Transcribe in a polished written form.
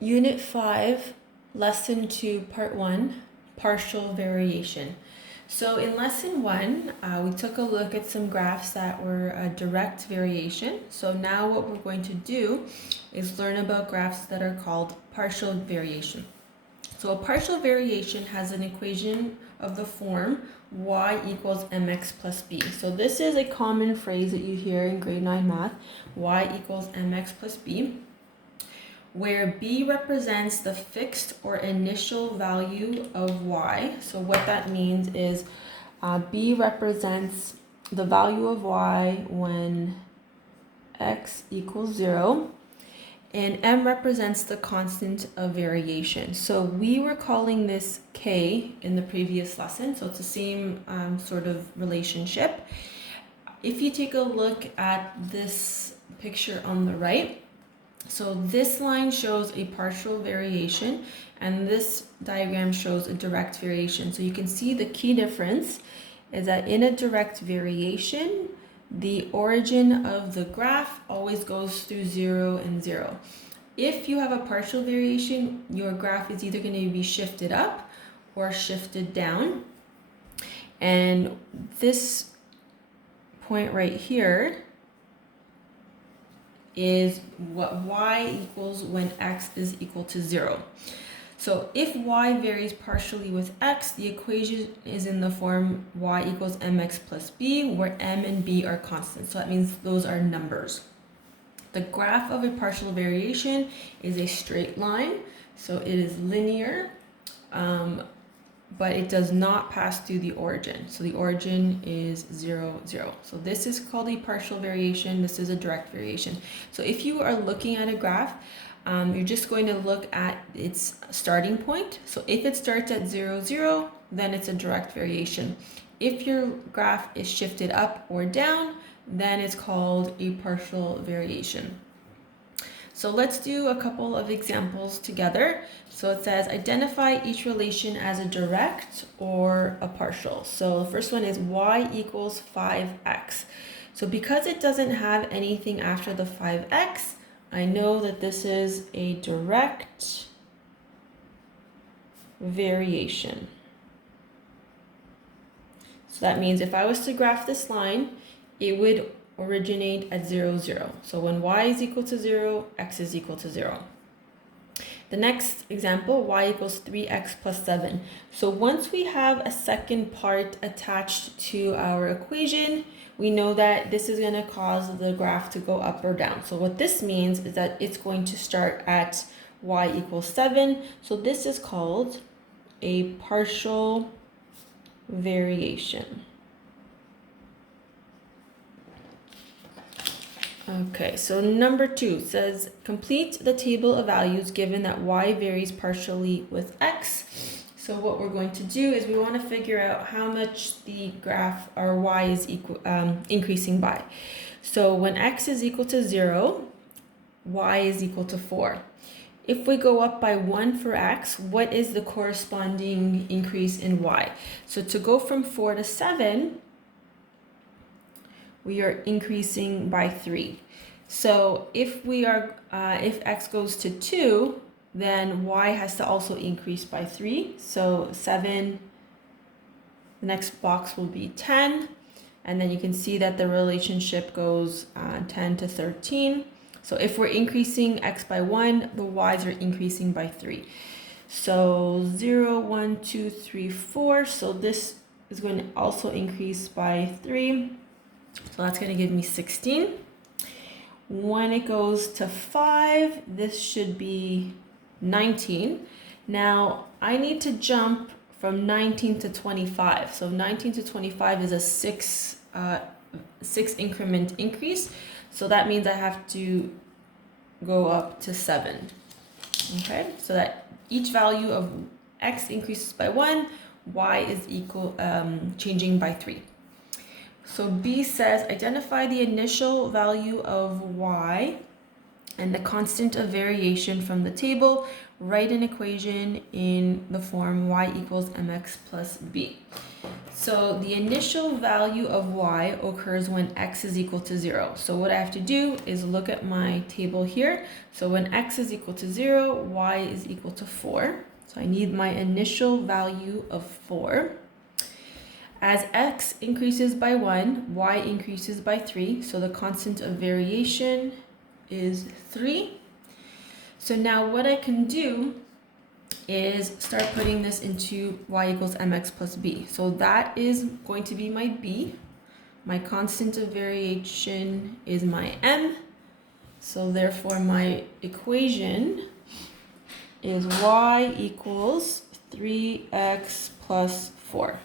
Unit 5, Lesson 2, Part 1, Partial Variation. So in Lesson 1, we took a look at some graphs that were a direct variation. So now what we're going to do is learn about graphs that are called partial variation. So a partial variation has an equation of the form y equals mx plus b. So this is a common phrase that you hear in grade 9 math, y equals mx plus b, where b represents the fixed or initial value of y. So what that means is b represents the value of y when x equals 0, and m represents the constant of variation. So we were calling this k in the previous lesson, so it's the same sort of relationship. If you take a look at this picture on the right, so this line shows a partial variation and this diagram shows a direct variation. So you can see the key difference is that in a direct variation, the origin of the graph always goes through 0 and 0. If you have a partial variation, your graph is either going to be shifted up or shifted down. And this point right here is what y equals when x is equal to 0. So if y varies partially with x, the equation is in the form y equals mx plus b, where m and b are constants. So that means those are numbers. The graph of a partial variation is a straight line, so it is linear, but it does not pass through the origin. So the origin is 0, 0. So this is called a partial variation. This is a direct variation. So if you are looking at a graph, you're just going to look at its starting point. So if it starts at 0, 0, then it's a direct variation. If your graph is shifted up or down, then it's called a partial variation. So let's do a couple of examples together. So it says identify each relation as a direct or a partial. So the first one is y equals 5x. So because it doesn't have anything after the 5x, I know that this is a direct variation. So that means if I was to graph this line, it would originate at 0, 0. So when y is equal to 0, x is equal to 0. The next example, y equals 3x plus 7. So once we have a second part attached to our equation, we know that this is going to cause the graph to go up or down. So what this means is that it's going to start at y equals 7. So this is called a partial variation. Okay, so number 2 says complete the table of values given that y varies partially with x. So what we're going to do is we want to figure out how much the graph or y is increasing by. So when x is equal to 0, y is equal to 4. If we go up by 1 for x, what is the corresponding increase in y? So to go from 4 to 7, we are increasing by 3. So if if x goes to 2, then y has to also increase by 3. So 7, the next box will be 10. And then you can see that the relationship goes 10 to 13. So if we're increasing x by 1, the y's are increasing by 3. So 0, 1, 2, 3, 4. So this is going to also increase by 3. So that's going to give me 16. When it goes to 5, this should be 19. Now, I need to jump from 19 to 25. So 19 to 25 is a 6 increment increase. So that means I have to go up to 7. Okay, so that each value of x increases by 1, y is changing by 3. So B says identify the initial value of y and the constant of variation from the table. Write an equation in the form y equals mx plus b. So the initial value of y occurs when x is equal to 0. So what I have to do is look at my table here. So when x is equal to 0, y is equal to 4. So I need my initial value of 4. As x increases by 1, y increases by 3. So the constant of variation is 3. So now what I can do is start putting this into y equals mx plus b. So that is going to be my b. My constant of variation is my m. So therefore my equation is y equals 3x plus 4.